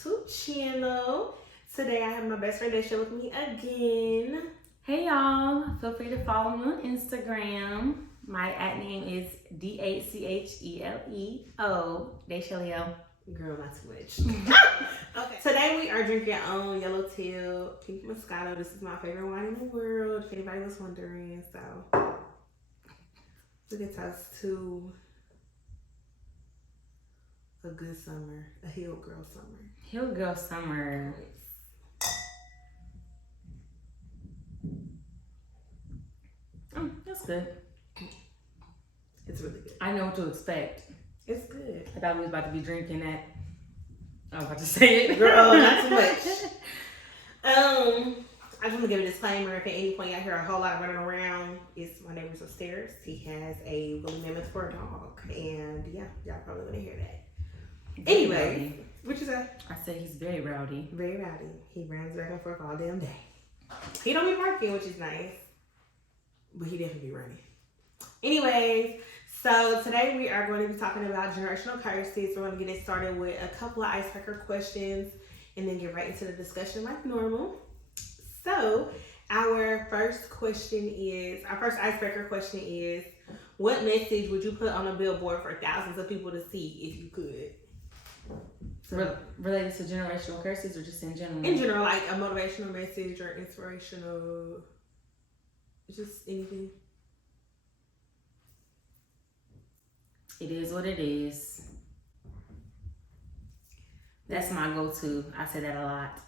YouTube channel. Today I have my best friend Daisha with me again. Hey y'all, feel free to follow me on Instagram. My @name is DACHELEO, Daisha. Girl, not too much. Okay. Today we are drinking on Yellowtail Pink Moscato. This is my favorite wine in the world, if anybody was wondering. So, we can toast to a good summer, a hill girl summer. Hill girl summer. That's good. It's really good. I know what to expect. It's good. I thought we was about to be drinking that. I was about to say it. Girl, not too much. I just want to give a disclaimer. If at any point y'all hear a whole lot of running around, it's my neighbor's upstairs. He has a woolly mammoth for a dog. And yeah, y'all probably going to hear that. Anyway, what you say? I said he's very rowdy. Very rowdy. He runs back and forth all damn day. He don't be barking, which is nice. But he definitely be running. Anyways, so today we are going to be talking about generational curses. We're going to get it started with a couple of icebreaker questions and then get right into the discussion like normal. So our first icebreaker question is, what message would you put on a billboard for thousands of people to see if you could? So, related to generational curses or just in general? In general, like a motivational message or inspirational, just anything. It is what it is. That's my go-to. I say that a lot.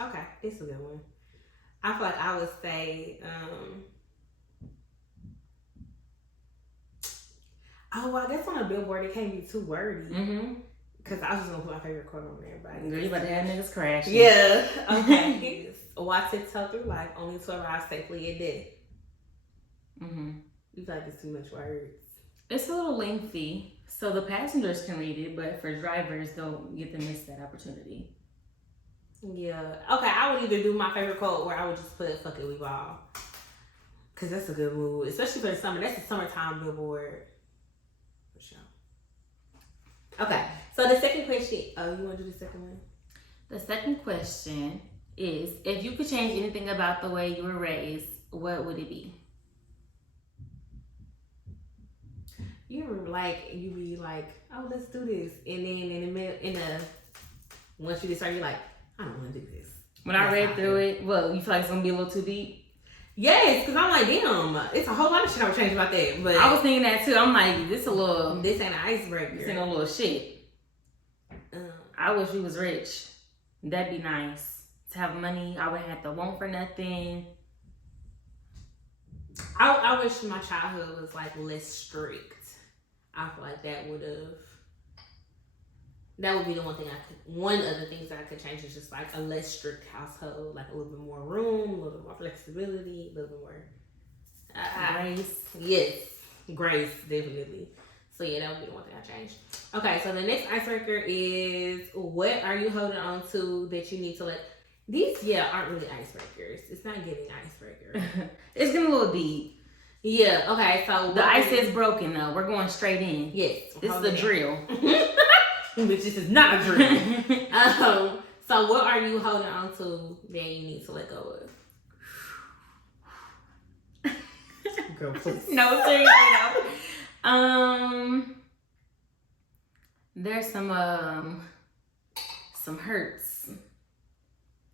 Okay, it's a good one. I feel like I would say, I guess on a billboard it can't be too wordy. Because I was just gonna put my favorite quote on there, but Girl, you about to have niggas crashing. Yeah. Okay. Watch it tell through life. Only 12 hours safely a day. You feel like it's too much words. It's a little lengthy, so the passengers can read it, but for drivers, they'll get to miss that opportunity. Yeah. Okay, I would either do my favorite quote or I would just put "fuck it, we ball." Because that's a good mood, especially for the summer. That's the summertime billboard. For sure. Okay, so the second question. Oh, you want to do the second one? The second question is, if you could change anything about the way you were raised, what would it be? You ever you be like, oh, let's do this, and then once you start, you're like, I don't want to do this. When I read through it, well, you feel like it's gonna be a little too deep? Yes, because I'm like, damn, it's a whole lot of shit I would change about that. But I was thinking that too. I'm like, this ain't an icebreaker. This ain't a little shit. I wish we was rich. That'd be nice. To have money, I wouldn't have to want for nothing. I wish my childhood was less strict. I feel like that would be the one of the things that I could change is just a less strict household, a little bit more room, a little bit more flexibility, a little bit more grace. Yes, grace, definitely. So yeah, that would be the one thing I changed. Okay, so the next icebreaker is, what are you holding on to that you need to let? These aren't really icebreakers. It's not giving icebreaker. It's getting a little deep. Yeah. Okay. So the ice is broken though. We're going straight in. Yes. This is a drill. Which this is not a drill. So what are you holding on to that you need to let go of? Girl, please. No, seriously though. There's some hurts,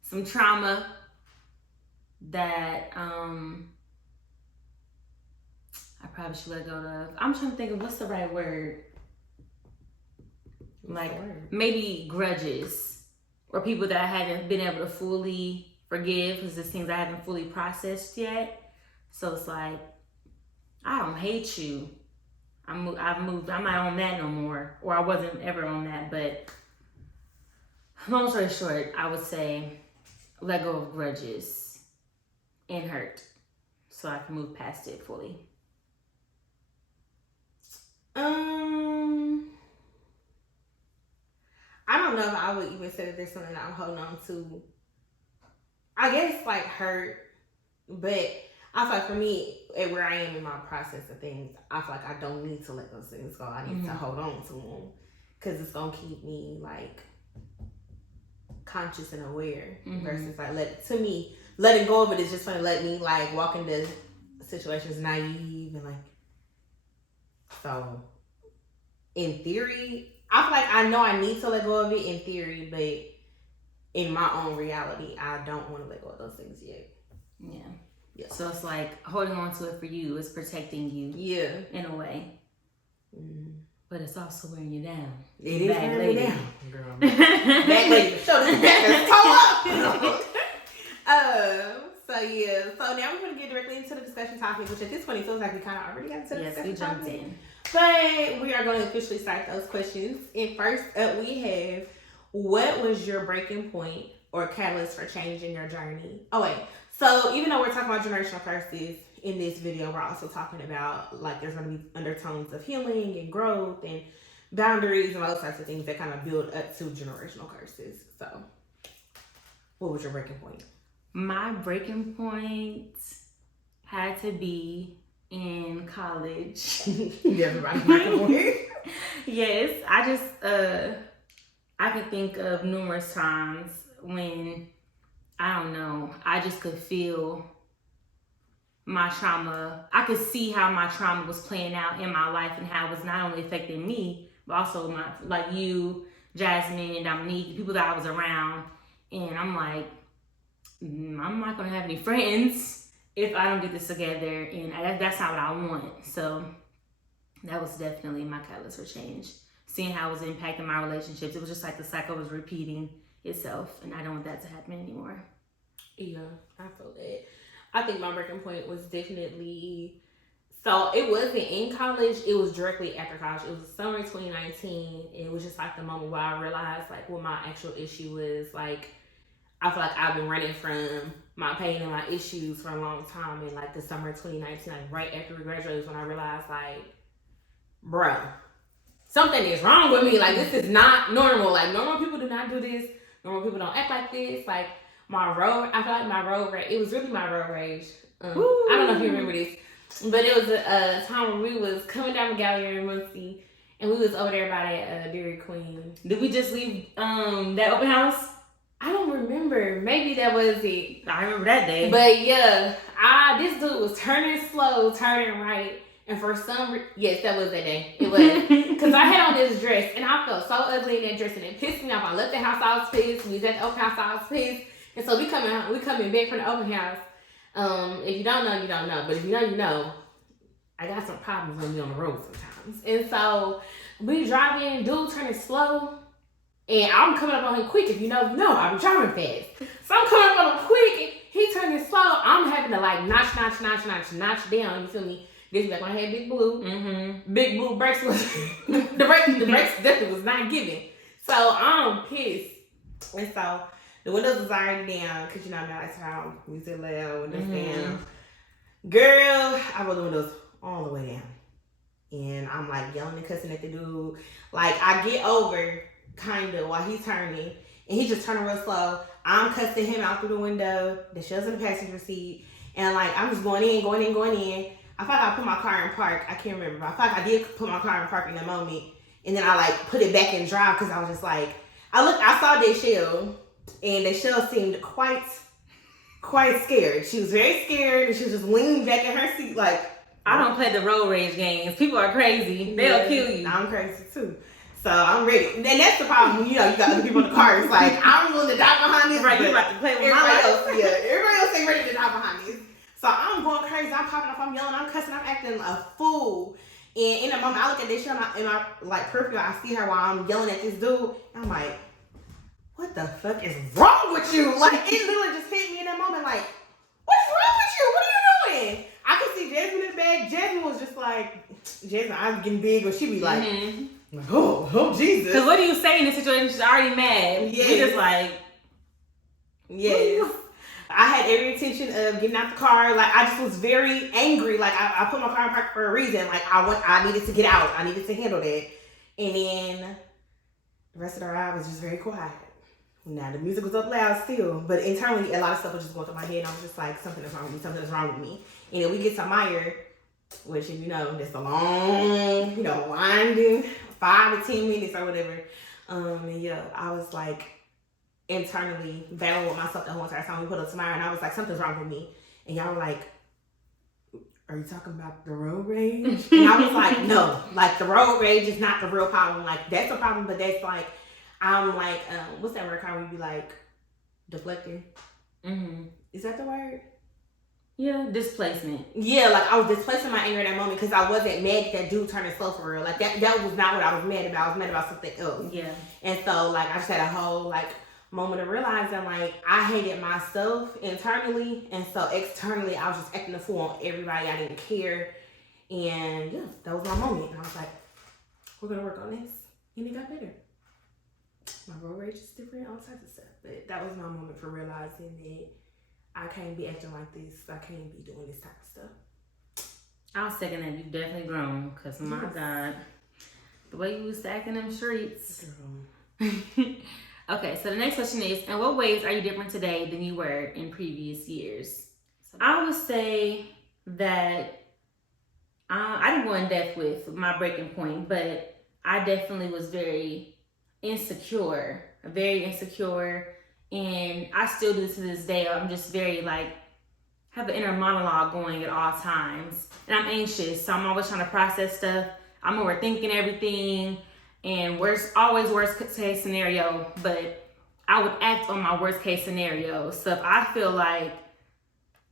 some trauma that I probably should let go of. I'm trying to think of what's the right word. Maybe grudges or people that I haven't been able to fully forgive because there's things I haven't fully processed yet. So it's like, I don't hate you. I've moved. I'm not on that no more, or I wasn't ever on that. But long story short, I would say let go of grudges and hurt, so I can move past it fully. I don't know if I would even say that there's something that I'm holding on to. I guess hurt, but I feel like for me, where I am in my process of things, I feel like I don't need to let those things go. I need to hold on to them. because it's gonna keep me like conscious and aware. Mm-hmm. Versus like letting go of it is just gonna let me like walk into situations naive and like. So, in theory, I feel like I know I need to let go of it in theory, but in my own reality, I don't want to let go of those things yet. Yeah. So it's like holding on to it for you is protecting you. Yeah. In a way. Mm-hmm. But it's also wearing you down. It is wearing me down. Girl. Bad lady. Show this back. Let's toe up. So yeah. So now we're going to get directly into the discussion topic, which at this point it feels like we kind of already got into the discussion topic. Yes, we jumped in. But we are going to officially start those questions. And first up we have, what was your breaking point or catalyst for changing your journey? Oh wait. So even though we're talking about generational curses in this video, we're also talking about like there's going to be undertones of healing and growth and boundaries and all those types of things that kind of build up to generational curses. So what was your breaking point? My breaking point had to be in college. Everybody's breaking point. Yes, I just I could think of numerous times when I don't know, I just could feel my trauma. I could see how my trauma was playing out in my life and how it was not only affecting me, but also my, like you, Jasmine, and Dominique, the people that I was around. And I'm like, I'm not going to have any friends if I don't get this together. And that's not what I want. So that was definitely my catalyst for change. Seeing how it was impacting my relationships. It was just like the cycle was repeating itself. And I don't want that to happen anymore. Yeah, I feel that. I think my breaking point was definitely, so it wasn't in college, it was directly after college. It was summer 2019. And it was just like the moment where I realized like what my actual issue was. Like, I feel like I've been running from my pain and my issues for a long time. And like the summer of 2019, like right after we graduated, is when I realized like, bro, something is wrong with me. Like, this is not normal. Like, normal people do not do this. Normal people don't act like this. Like, I feel like my road rage, it was really my road rage. I don't know if you remember this, but it was a time when we was coming down the gallery in Muncie, and we was over there by that Dairy Queen. Did we just leave that open house? I don't remember. Maybe that was it. I remember that day. But yeah, this dude was turning slow, turning right. And for some yes, that was that day. It was. Because I had on this dress, and I felt so ugly in that dress, and it pissed me off. I left the house, I was pissed. We was at the open house, I was pissed. And so we coming back from the open house. If you don't know, you don't know. But if you know, you know. I got some problems when we on the road sometimes. And so we driving, dude turning slow. And I'm coming up on him quick. If you know, you know. I'm driving fast. So I'm coming up on him quick, and he turning slow. I'm having to like notch down. You feel me? This back when I had Big Blue. Mm-hmm. Big Blue brakes was the brakes definitely was not giving. So I'm pissed. And so the windows was already down because you know that's how we said loud windows down. Girl, I rolled the windows all the way down, and I'm like yelling and cussing at the dude. Like I get over kind of while he's turning, and he's just turning real slow. I'm cussing him out through the window. The shell's in the passenger seat, and like I'm just going in. I thought I put my car in park. I can't remember. But I thought I did put my car in park in a moment, and then I like put it back in drive because I was just like, I saw that shell, and the shell seemed quite scared. She was very scared, and she was just leaning back in her seat like. I don't play the road rage games. People are crazy. They'll kill you. I'm crazy too. So I'm ready. And that's the problem. You know, you got other people in the car. It's like, I'm willing to die behind this. Right, you about to play with my life. Everybody else ain't ready to die behind this. So I'm going crazy. I'm popping off. I'm yelling. I'm cussing. I'm acting a fool. And in the moment, I look at this shit in my like peripheral. I see her while I'm yelling at this dude. And I'm like, what the fuck is wrong with you? Like, it literally just hit me in that moment. Like, what's wrong with you? What are you doing? I could see Jasmine in the bag. Jasmine was just like, Jasmine eyes getting big, but she be like, oh, Jesus. Because what do you say in this situation? She's already mad. Yes. We just like, yes. I had every intention of getting out the car. Like, I just was very angry. Like, I put my car in park for a reason. Like, I needed to get out. I needed to handle that. And then the rest of the ride was just very quiet. Now, the music was up loud still, but internally, a lot of stuff was just going through my head, and I was just like, something is wrong with me. And then we get to Meyer, which, if you know, that's a long, winding 5 to 10 minutes or whatever. And yeah, I was like internally battling with myself the whole entire time. We put up tomorrow, and I was like, something's wrong with me. And y'all were like, are you talking about the road rage? And I was like, no, like the road rage is not the real problem. Like that's a problem, but that's like, I'm like, what's that word called when you be like deflecting? Mm-hmm. Is that the word? Yeah, displacement. Yeah, like I was displacing my anger in that moment because I wasn't mad at that dude turning slow for real. Like that was not what I was mad about. I was mad about something else. Yeah. And so like I just had a whole like moment of realizing like I hated myself internally, and so externally I was just acting a fool on everybody. I didn't care, and yeah, that was my moment. And I was like, we're gonna work on this, and it got better. My road rage is different, all types of stuff, but that was my moment for realizing that I can't be acting like this. I can't be doing this type of stuff. I'll second that. You've definitely grown, because my God, the way you was acting in them streets. Okay, so the next question is, in what ways are you different today than you were in previous years? I would say that I didn't go in depth with my breaking point, but I definitely was very insecure, and I still do to this day. I'm just very like, have an inner monologue going at all times, and I'm anxious, so I'm always trying to process stuff. I'm overthinking everything, and always worst case scenario, but I would act on my worst case scenario. So if I feel like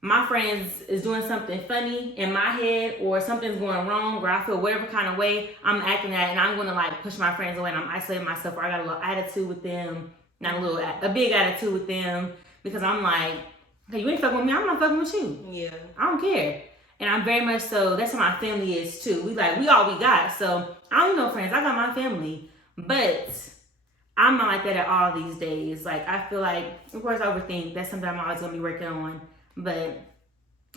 my friends is doing something funny in my head, or something's going wrong, or I feel whatever kind of way, I'm acting that, and I'm gonna like push my friends away, and I'm isolating myself, or I got a little attitude with them, a big attitude with them, because I'm like, okay, you ain't fucking with me, I'm not fucking with you. Yeah. I don't care. And I'm very much so, that's what my family is too. We all we got. So I don't need no friends. I got my family. But I'm not like that at all these days. Like I feel like, of course I overthink. That's something I'm always gonna be working on. But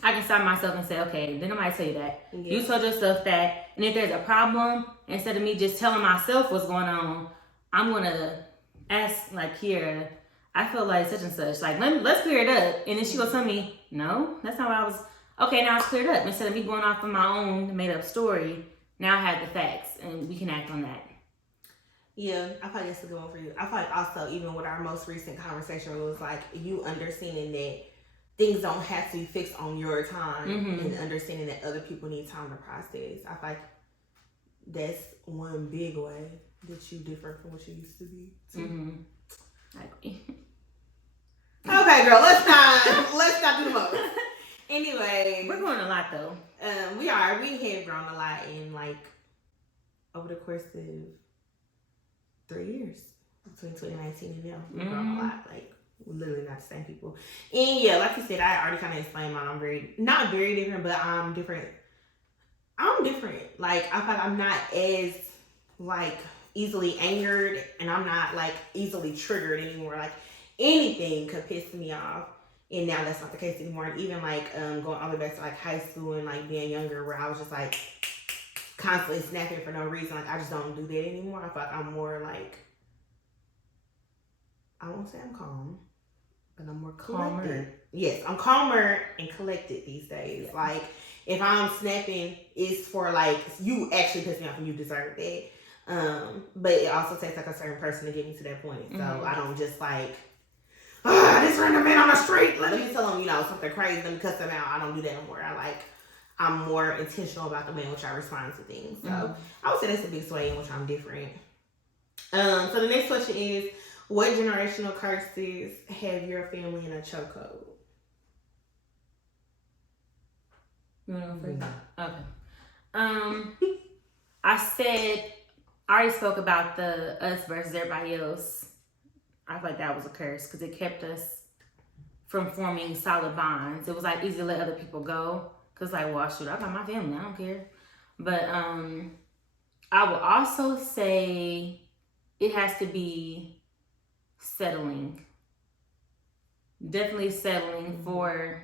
I can stop myself and say, okay, then nobody tell you that. Yeah. You told yourself that. And if there's a problem, instead of me just telling myself what's going on, I'm gonna ask like, Kiera, I feel like such and such. Like, let's clear it up. And then she will tell me, no, that's not what I was. Okay, now it's cleared up. Instead of me going off of my own made up story, now I have the facts and we can act on that. Yeah, I feel like that's a good one for you. I feel like also, even with our most recent conversation, it was like you understanding that things don't have to be fixed on your time, and understanding that other people need time to process. I feel like that's one big way that you differ from what you used to be. I agree. Okay, girl, let's not do the most. Anyway, we're growing a lot though. We have grown a lot in like over the course of 3 years, between 2019 and now. We've grown a lot. Like we're literally not the same people. And yeah, like you said, I already kind of explained mine. I'm not very different, but I'm different. Like I feel like I'm not as like easily angered, and I'm not like easily triggered anymore. Like anything could piss me off. And now that's not the case anymore. And even like going all the way back to like high school and like being younger, where I was just like constantly snapping for no reason. Like I just don't do that anymore. I feel like I'm more like, I won't say I'm calm, but I'm more collected. Calmer. Yes, I'm calmer and collected these days. Yeah. Like if I'm snapping, it's for like, you actually piss me off and you deserve that. But it also takes like a certain person to get me to that point. So I don't just like, this random man on the street, let me tell him, something crazy, let me cuss him out. I don't do that no more. I'm more intentional about the way in which I respond to things. So I would say that's the biggest way in which I'm different. So the next question is, what generational curses have your family in a chokehold? You want to know first? Okay. I already spoke about the us versus everybody else. I feel like that was a curse because it kept us from forming solid bonds. It was like easy to let other people go because like, well, shoot, I got my family, I don't care. But I will also say it has to be settling. Definitely settling for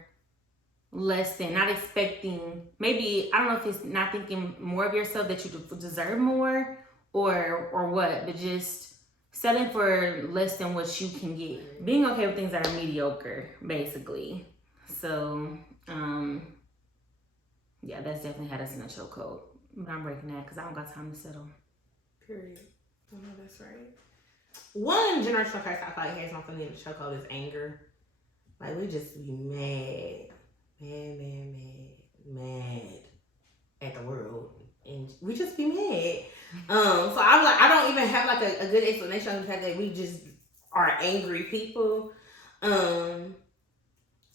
less than, not expecting, maybe, I don't know if it's not thinking more of yourself that you deserve more or what, but just settling for less than what you can get. Being okay with things that are mediocre, basically. So, yeah, that's definitely had us in a chokehold. But I'm breaking that because I don't got time to settle. Period. I know that's right. One generational curse I feel like has something in the chokehold is anger. Like, we just be mad at the world, and we just be mad. So I'm like, I don't even have like a good explanation on the fact that we just are angry people. And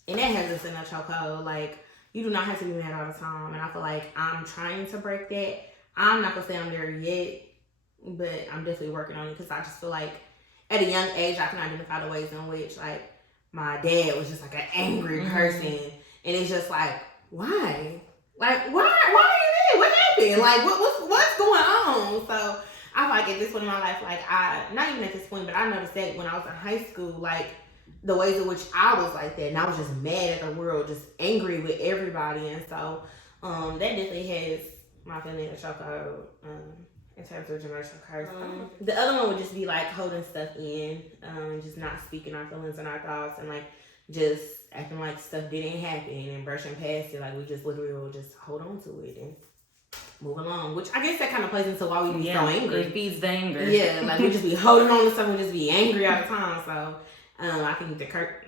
that has us in a chokehold. Like, you do not have to be mad all the time, and I feel like I'm trying to break that. I'm not gonna say I'm there yet, but I'm definitely working on it, because I just feel like at a young age I can identify the ways in which, like, my dad was just like an angry person, and it's just like, why? Like, why are you there? What happened? Like, what's going on? So I feel like at this point in my life, like, not even at this point, but I noticed that when I was in high school, like, the ways in which I was like that, and I was just mad at the world, just angry with everybody, and so that definitely has my family in a chokehold. In terms of generational curse. The other one would just be like holding stuff in, just not speaking our feelings and our thoughts, and like just acting like stuff didn't happen and brushing past it. Like, we just literally will just hold on to it and move along. Which I guess that kind of plays into why we be so angry. It feeds the anger. Yeah, like we just be holding on to stuff and just be angry all the time. So I think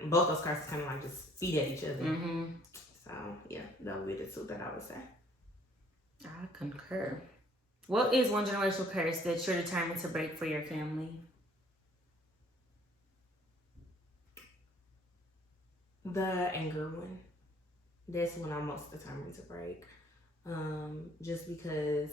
both those curses kind of like just feed at each other. So yeah, that would be the two that I would say. I concur. What is one generational curse that you're determined to break for your family? The anger one. That's one I'm most determined to break. Just because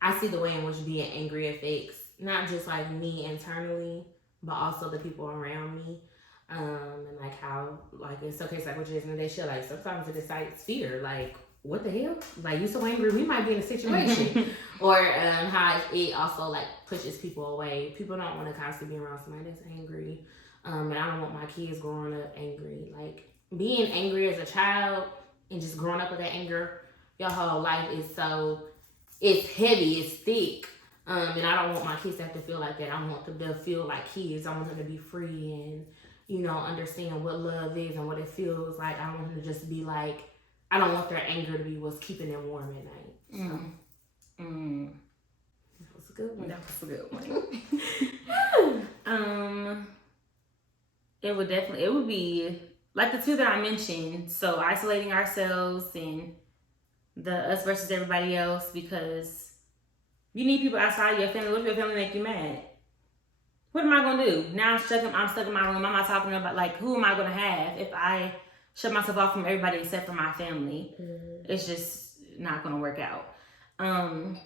I see the way in which being angry affects not just like me internally, but also the people around me. And like how, like, in some cases, like what Jasmine, they share, like, sometimes it incites fear. Like, what the hell? Like, you so angry, we might be in a situation. Or how it also like pushes people away. People don't want to constantly be around somebody that's angry. And I don't want my kids growing up angry. Like, being angry as a child and just growing up with that anger your whole life is so, it's heavy, it's thick. And I don't want my kids to have to feel like that. I want them to feel like kids. I want them to be free and, you know, understand what love is and what it feels like. I don't want them to just be like, I don't want their anger to be what's keeping them warm at night. So. That was a good one. That was a good one. It would be like the two that I mentioned. So isolating ourselves and the us versus everybody else, because you need people outside your family. What if your family make you mad? What am I gonna do? Now I'm stuck in my room. I'm not talking about, like, who am I gonna have if I shut myself off from everybody except for my family? It's just not gonna work out. And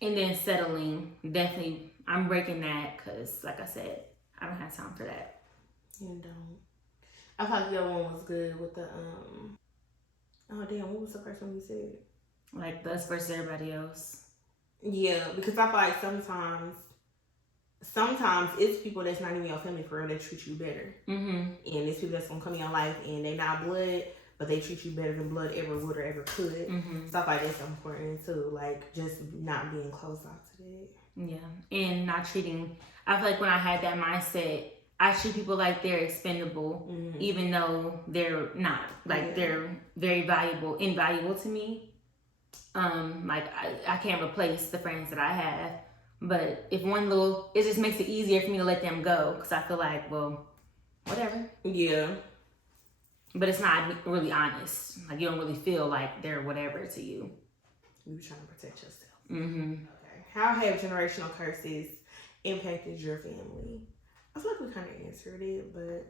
then settling, definitely, I'm breaking that because, like I said, I don't have time for that. You don't. I thought the other one was good with the oh damn, what was the first one you said? Like us versus everybody else. Yeah, because I feel like sometimes it's people that's not even your family for real that treat you better. And it's people that's gonna come in your life and they not blood, but they treat you better than blood ever would or ever could. Stuff like that's important too. Like, just not being closed off to that. Yeah, and not treating. I feel like when I had that mindset, I treat people like they're expendable, even though they're not. Like, they're very invaluable to me. Like, I can't replace the friends that I have. But if it just makes it easier for me to let them go, because I feel like, well, whatever. Yeah. But it's not really honest. Like, you don't really feel like they're whatever to you. You're trying to protect yourself. Okay. How have generational curses impacted your family? I feel like we kind of answered it, but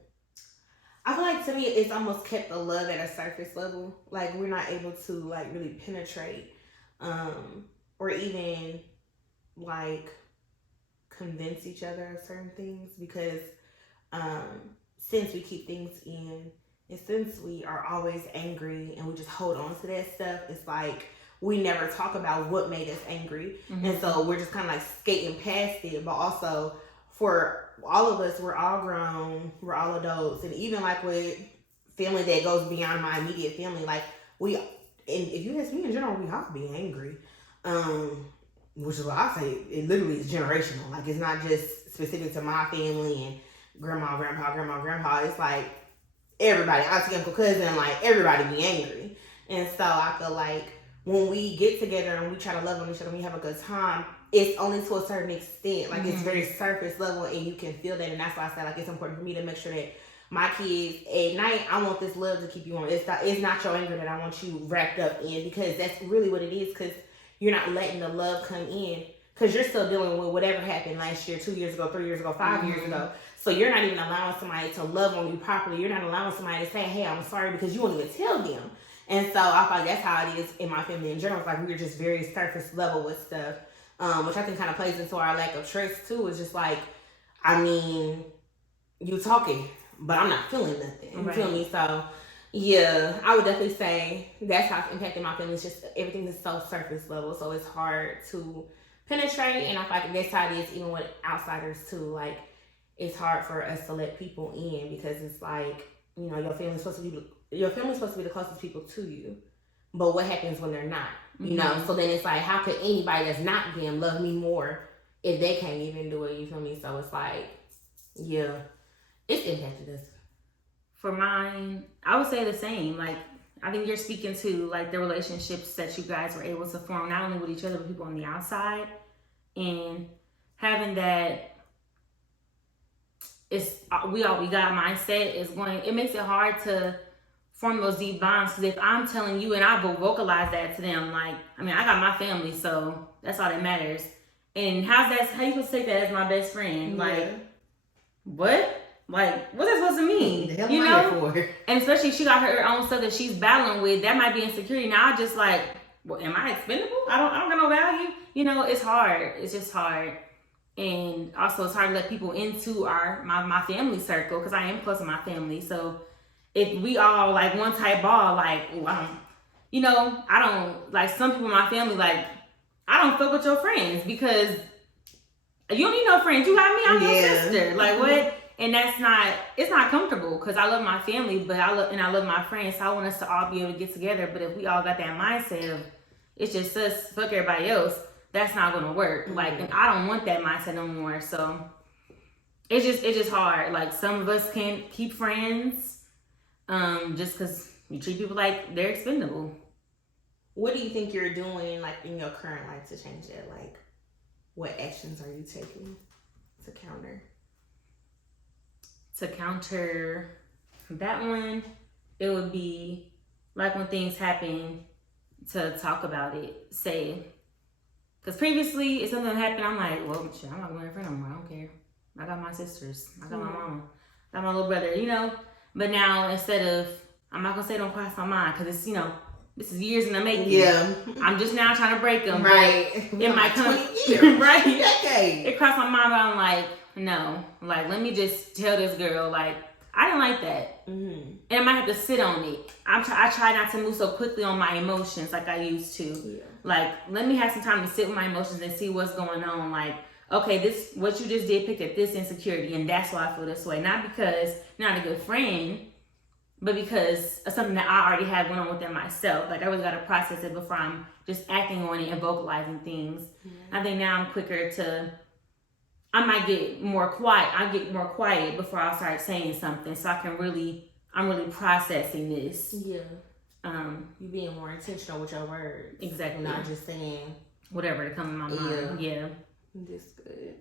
I feel like to me it's almost kept the love at a surface level. Like, we're not able to like really penetrate, or even like convince each other of certain things, because since we keep things in, and since we are always angry and we just hold on to that stuff, it's like we never talk about what made us angry. And so we're just kind of like skating past it. But also, for all of us, we're all grown, we're all adults, and even like with family that goes beyond my immediate family, like and if you ask me in general, we all be angry. Which is what I say, it literally is generational. Like, it's not just specific to my family and grandma, grandpa. It's like everybody, auntie, uncle, cousin, like everybody be angry. And so I feel like when we get together and we try to love on each other, we have a good time, it's only to a certain extent. Like, it's very surface level, and you can feel that. And that's why I said, like, it's important for me to make sure that my kids, at night, I want this love to keep you on. It's not your anger that I want you wrapped up in, because that's really what it is, because you're not letting the love come in, because you're still dealing with whatever happened last year, 2 years ago, 3 years ago, 5 years ago. So you're not even allowing somebody to love on you properly. You're not allowing somebody to say, hey, I'm sorry, because you won't even tell them. And so I feel like that's how it is in my family in general. It's like we're just very surface level with stuff, which I think kind of plays into our lack of trust too. It's just like, I mean, you talking, but I'm not feeling nothing. You feel me? So yeah, I would definitely say that's how it's impacted my family. It's just everything is so surface level, so it's hard to penetrate. And I feel like that's how it is even with outsiders too. Like, it's hard for us to let people in, because it's like, you know, your family's supposed to be the closest people to you, but what happens when they're not? You know, so then it's like, how could anybody that's not them love me more if they can't even do it? You feel me? So it's like, yeah, it's impacted us. For mine, I would say the same. Like, I think you're speaking to like the relationships that you guys were able to form, not only with each other, but people on the outside, and having that. We got mindset is going. It makes it hard to form those deep bonds, because if I'm telling you and I vocalize that to them, like, I mean, I got my family, so that's all that matters. And how you supposed to take that as my best friend? Like, what? Like, what's that supposed to mean? The hell am I here for? And especially if she got her own stuff that she's battling with, that might be insecurity. Now I just like, well, am I expendable? I don't got no value. You know, it's hard. It's just hard. And also it's hard to let people into my family circle, because I am close to my family. So if we all like one type ball, like, ooh, I don't like, some people in my family, like, I don't fuck with your friends because you don't need no friends. You got me, I'm your sister. Like, what? And it's not comfortable, because I love my family, but I love my friends. So I want us to all be able to get together. But if we all got that mindset of it's just us, fuck everybody else, that's not gonna work. Like, and I don't want that mindset no more. So it's just hard. Like, some of us can't keep friends, just because you treat people like they're expendable. What do you think you're doing, like, in your current life to change that? Like, what actions are you taking to counter? To counter that one, it would be like when things happen, to talk about it. Say, because previously, if something happened, I'm like, well, shit, I'm not going to friend no more. I don't care. I got my sisters. I got my mama. I got my little brother, you know? But now, instead of, I'm not going to say don't cross my mind, because it's, you know, this is years in the making. Yeah. I'm just now trying to break them. Right. It might come. 20 years. Right. Decade. It crossed my mind, but I'm like, no. Like, let me just tell this girl, like, I didn't like that. And I might have to sit on it. I try not to move so quickly on my emotions like I used to. Yeah. Like, let me have some time to sit with my emotions and see what's going on. Like, okay, this, what you just did, picked at this insecurity, and that's why I feel this way. Not because you're not a good friend, but because of something that I already had going on within myself. Like, I really got to process it before I'm just acting on it and vocalizing things. I think now I'm quicker to, I might get more quiet. I get more quiet before I start saying something, so I'm really processing this. Yeah. You being more intentional with your words. Exactly. Not just saying whatever to come in my mind. Yeah. That's good.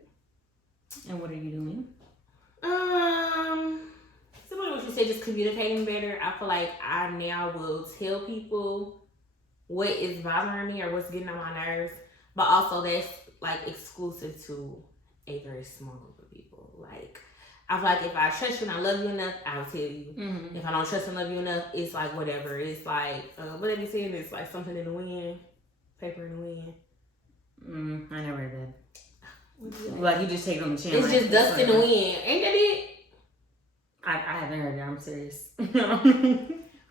And what are you doing? Similar to what you said, just communicating better. I feel like I now will tell people what is bothering me or what's getting on my nerves, but also that's like exclusive to a very small group of people. Like, I feel like if I trust you and I love you enough, I'll tell you. If I don't trust and love you enough, it's like whatever. It's like, what have you seen? It's like something in the wind, paper in the wind. I never heard that. Like, you just take it on the chin. It's like, just dust in the wind. Ain't that it? I haven't heard that. I'm serious.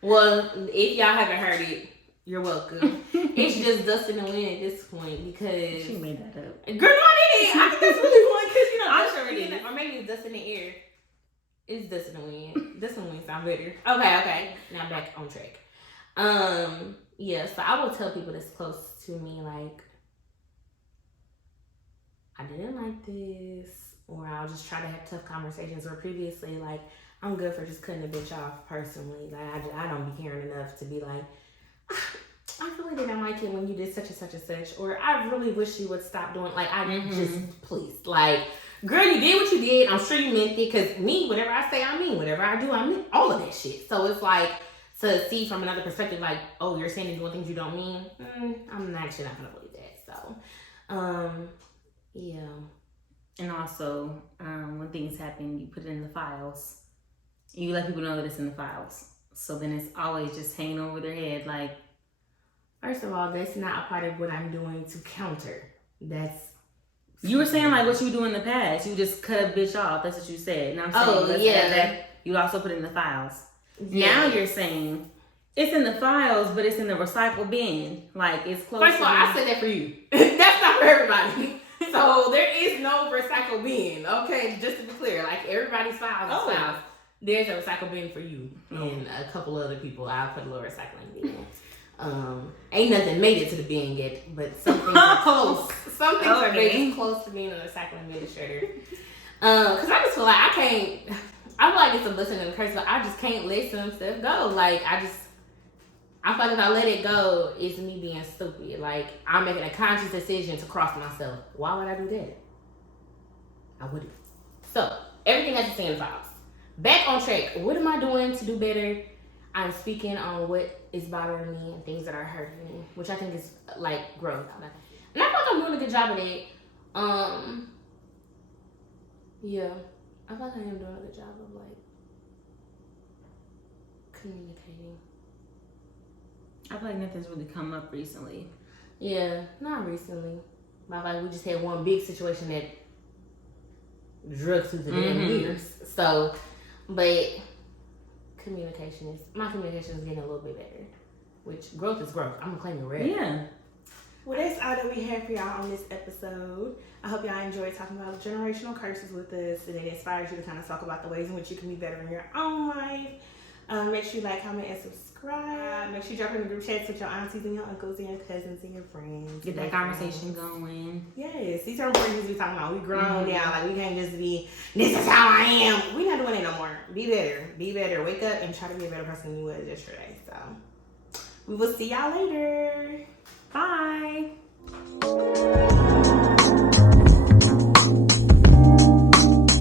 Well, if y'all haven't heard it, you're welcome. It's just dust in the wind at this point, because she made that up. Girl, no, I didn't. I think that's really fun, because, you know, I'm sure it is. Or maybe it's dust in the air. It's dust in the wind. Dust in the wind sound better. Okay. Now back on track. Yeah, so I will tell people that's close to me, like, I didn't like this, or I'll just try to have tough conversations. Or previously, like, I'm good for just cutting a bitch off personally. Like, I don't be caring enough to be like, I really didn't like like it when you did such and such and such, or I really wish you would stop doing, like, Mm-hmm. just, please, like, girl, you did what you did. I'm sure you meant it, because me, whatever I say, I mean. Whatever I do, I mean. All of that shit. So it's like, to see from another perspective, like, oh, you're saying and doing things you don't mean. I'm actually not gonna believe that. So, yeah. And also, when things happen, you put it in the files. You let people know that it's in the files. So then it's always just hanging over their head. Like, First of all, that's not a part of what I'm doing to counter. That's you were saying like what you do in the past. You just cut a bitch off. That's what you said. And I'm saying, let's add that. You also put it in the files. Yeah. Now you're saying it's in the files, but it's in the recycle bin. Like, it's close. First of all, I said that for you. That's not for everybody. So there is no recycle bin. Okay, just to be clear, like everybody's files is files. There's a recycle bin for you and a couple other people. I'll put a little recycling bin. Ain't nothing made it to the bin yet, but some things are close. Some things are maybe close to being a recycling bin shredder. Cause I just feel like I feel like it's a blessing and a curse, but I just can't let some stuff go. Like I feel like if I let it go, it's me being stupid. Like I'm making a conscious decision to cross myself. Why would I do that? I wouldn't. So everything has to stay in the files. Back on track. What am I doing to do better? I'm speaking on what is bothering me and things that are hurting me, which I think is like growth. And I feel like I'm doing a good job of it. Yeah, I feel like I am doing a good job of like communicating. I feel like nothing's really come up recently. Yeah, not recently. But like we just had one big situation that drugged through the damn years. So, but my communication is getting a little bit better. Which growth is growth. I'm gonna claim it red. Yeah. Well, that's all that we have for y'all on this episode. I hope y'all enjoyed talking about generational curses with us, and it inspires you to kind of talk about the ways in which you can be better in your own life. Make sure you like, comment, and subscribe. Make sure you drop in the group chats with your aunties and your uncles and your cousins and your friends. Get that conversation going. Yes, these are important things we talking about. We grown now. Like we can't just be, this is how I am. We not doing it no more. Be better. Be better. Wake up and try to be a better person than you was yesterday. So we will see y'all later. Bye.